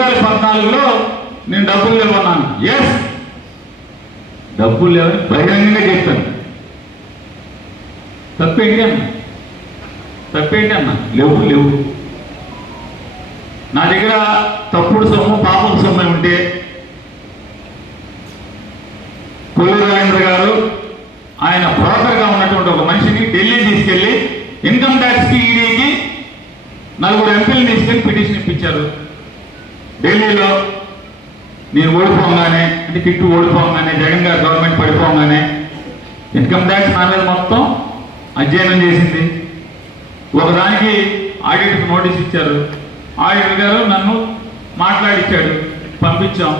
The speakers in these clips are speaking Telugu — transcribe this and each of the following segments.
2014లో నేను డబ్బులు లేవన్నాను. ఎస్, డబ్బులు లేవని బహిరంగంగా చెప్పాను. తప్పేంటి అన్న? తప్పేంటి అన్న? లేవు. నా దగ్గర తప్పుడు సొమ్ము, పాపం సొమ్ము ఉంటే కొల్లూరు రాజేంద్ర గారు ఆయన బ్రోకర్గా ఉన్నటువంటి ఒక మనిషిని ఢిల్లీ తీసుకెళ్లి ఇన్కమ్ ట్యాక్స్కి, ఈడీకి 4 ఎంపీలు తీసుకెళ్లి పిటిషన్ ఇప్పించారు. ఢిల్లీలో నేను ఓడిపోగానే, అంటే కిట్టు ఓడిపోగానే, జగన్ గారు గవర్నమెంట్ పడిపోగానే ఇన్కమ్ ట్యాక్స్ నా మీద మొత్తం అధ్యయనం చేసింది. ఒకదానికి ఆడిటర్కి నోటీస్ ఇచ్చారు. ఆడిటర్ గారు నన్ను మాట్లాడిచ్చాడు, పంపించాం.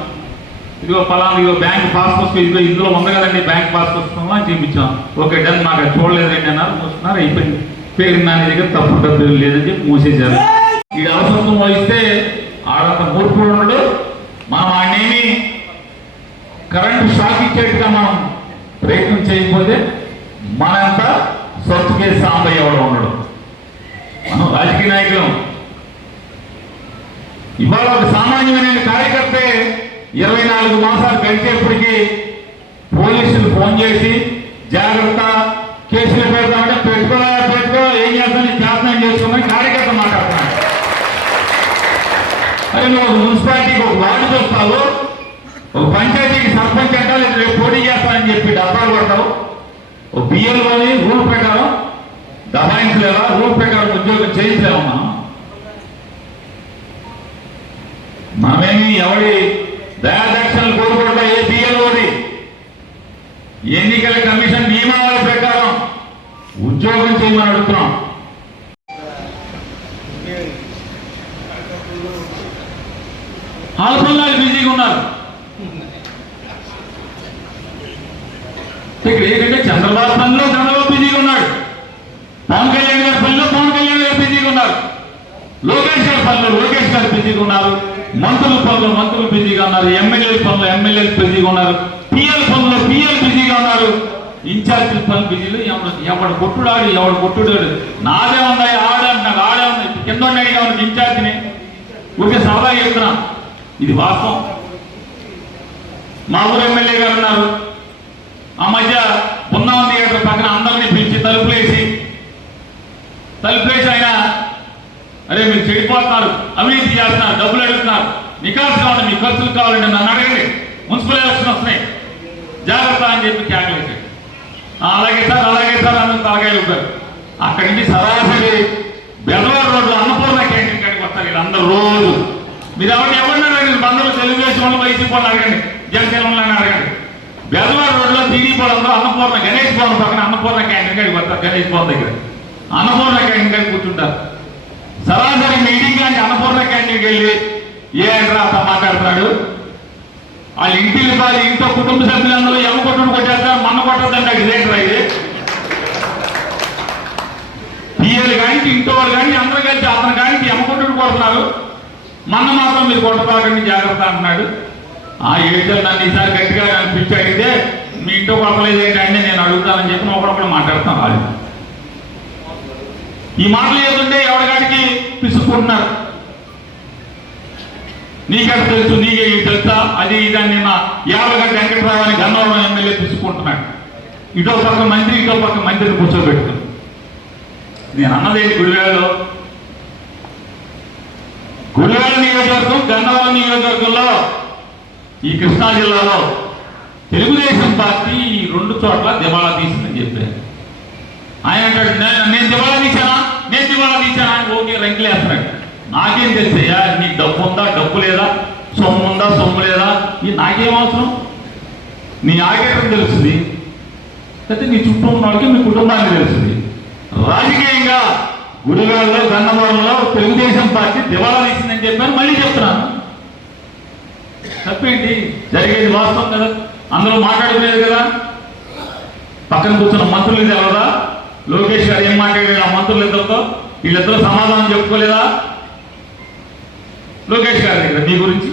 ఇదిగో పలానా, ఇదిగో బ్యాంక్ పాస్ పుస్తకం, ఇదిగో ఇందులో ఉంది కదండి బ్యాంక్ పాస్ పుస్తకంలో అని చూపించాం. ఓకే డన్, మాకు అది చూడలేదండి అన్నారు. మూసుకున్నారు, అయిపోయింది. పేరు నా దగ్గర తప్పుడు డబ్బులు లేదని చెప్పి మూసేశారు. ఈ అవసరం వహిస్తే ఆడంత మూర్ఖుడు ఉండడు. మనం ఆడేమి కరెంటు షాక్ ఇచ్చేట్టుగా మనం ప్రయత్నం చేయకపోతే మనంతా సొత్తుకే సాంబయ్య ఎవడు ఉండడు. మనం రాజకీయ నాయకులం. ఇవాళ ఒక సామాన్యమైన కార్యకర్తే 24 మాసాలు గడిచేప్పటికీ పోలీసులు ఫోన్ చేసి జాగ్రత్త, కేసులు పెడతామంటే పెట్టుకో, ఏం చేస్తాను జ్ఞాపకం చేసుకున్నాను కార్యకర్త మాట్లాడుతున్నాడు. అదే నువ్వు మున్సిపాలిటీకి ఒక వార్డు చూస్తావు, ఒక పంచాయతీకి సర్పంచ్ అంటారు, రేపు పోటీ చేస్తానని చెప్పి డబ్బాలు కొడతావు. ఒక బియ్యంలోని రూల్ ప్రకారం దబాయించలేవా? రూల్ ప్రకారం ఉద్యోగం చేయించలేవా? మనమేమి ఎవరి దయాదక్షిణలు కోరుకుంటా? ఏ బియ్యంలోని ఎన్నికల కమిషన్ నియమాల ప్రకారం ఉద్యోగం చేయమని అడుగుతున్నాం. ఆలోచనలు బిజీగా ఉన్నారు. ఇక్కడ ఏంటంటే చంద్రబాబు పనిలో చంద్రబాబు బిజీగా ఉన్నాడు, పవన్ కళ్యాణ్ గారి పనిలో పవన్ కళ్యాణ్ గారు బిజీగా ఉన్నారు, లోకేష్ గారి పనిలో లోకేష్ గారు బిజీగా ఉన్నారు, మంత్రుల పనులు మంత్రులు బిజీగా ఉన్నారు, ఎమ్మెల్యేల పనులు ఎమ్మెల్యేలు బిజీగా ఉన్నారు, పిఎల్ పనులు పిఎల్ బిజీగా ఉన్నారు, ఇన్ఛార్జీల పనులు బిజీలు. ఎవడు కొట్టుడాడు నాదే ఉంది, నాకు ఆడే ఉంది, కింద అడిగా ఉంది ఇన్ఛార్జిని. ఊరికే సరదాగా చెప్తున్నా, ఇది వాస్తవం. మా ఊరు ఎమ్మెల్యే గారు ఉన్నారు, ఆ మధ్య బృందావనం థియేటర్ పక్కన అందరినీ పిలిచి తలుపులేసి ఆయన, అరే మీరు చెడిపోతున్నారు, అవినీతి చేస్తున్నారు, డబ్బులు అడుగుతున్నారు, నికాల్సి కావాలి, మీ ఖర్చులు కావాలంటే నన్ను అడగండి, మున్సిపల్ ఎలక్షన్ వస్తున్నాయి, జాగ్రత్త అని చెప్పి క్యాకులేసాడు. అలాగే సార్ అందరూ తలకాయలు ఉంటారు. అక్కడి నుంచి సరాసరి బెదవాడ రోడ్లు అన్నపూర్ణ క్యాంటీన్ కాడికి వస్తారు వీళ్ళందరూ రోజు. మీరు ఎవరిని అడగండి, బంధువులు తెలుగుదేశం వాళ్ళు, వైసీపీ వాళ్ళు అడగండి, జనసేన వాళ్ళని అడగండి. బెదవాడ రోడ్లో దిగిపోవడంలో అన్నపూర్ణ గణేష్ భవన్ పక్కన అన్నపూర్ణ క్యాంటీన్ కాడికి వస్తారు. గణేష్ భవన్ దగ్గర అన్నపూర్ణ క్యాంటీన్ కాడికి కూర్చుంటారు. సరాసరి మీటింగ్ కానీ అన్నపూర్ణ క్యాంటీన్కి వెళ్ళి ఏంట్రా అంత మాట్లాడుతున్నాడు, వాళ్ళ ఇంట్లో కుటుంబ సభ్యులందరూ ఎమ్మ కొట్టుడు కొట్టేస్తా, మన్న కొట్టద్దంటే ఇదేంట్రా ఇది. పిఎల్ కానీ ఇంట్లో వాళ్ళు కానీ అందరూ కలిసి అతను కానీ ఎమ్మ కొట్టుడు కొడుతున్నారు, మన్న మాత్రం మీరు కొట్టబాకండి జాగ్రత్త అంటున్నాడు. ఆ ఏడ్చారు నన్ను ఈసారి గట్టిగా పిలిచి అడిగితే మీ ఇంట్లో కొట్టలేదు ఏంటంటే నేను అడుగుతానని చెప్పి ఒకడొకడు మాట్లాడుతాం. వాళ్ళు ఈ మాటలు ఏదంటే ఎవరికాడికి పిసుకుంటున్నారు. నీకెక్కడ తెలుసు, నీకే తెలుసా, అది ఇదని నిన్న యావగడ్డ వెంకటరావు అని గన్నవరం ఎమ్మెల్యే పిసుకుంటున్నాడు. ఇటో పక్క మంత్రిని కూర్చోబెట్టుకుని. నేను అన్నదేంటి, గుడివాడలో నియోజకవర్గం, గన్నవరం నియోజకవర్గంలో ఈ కృష్ణా జిల్లాలో తెలుగుదేశం పార్టీ ఈ 2 చోట్ల దివాళా తీసిందని చెప్పారు. ఆయన అంటాడు, నేను దివాళా తీశానా అని ఓకే రంకిలేస్తున్నాడు. నాకేం తెలుసయ్యా, నీకు డబ్బు ఉందా డబ్బు లేదా, సొమ్ము ఉందా సొమ్ము లేదా, ఇది నాకేం అవసరం, నీ ఆగేటం తెలుస్తుంది, అయితే నీ చుట్టూ ఉన్న వాళ్ళకి మీ కుటుంబానికి తెలుస్తుంది. రాజకీయంగా గుడివాడలో గన్నవరంలో తెలుగుదేశం పార్టీ దివాళా తీసిందని చెప్పాను, మళ్ళీ చెప్తున్నాను. తప్పేంటి, జరిగేది వాస్తవం కదా, అందరూ మాట్లాడుకునేది కదా. పక్కన కూర్చున్న మంత్రులు తెలవదా, లోకేష్ గారు ఏం మాట్లాడారు ఆ మంత్రులు ఇద్దరితో, వీళ్ళిద్దరూ సమాధానం చెప్పుకోలేదా లోకేష్ గారి దగ్గర మీ గురించి?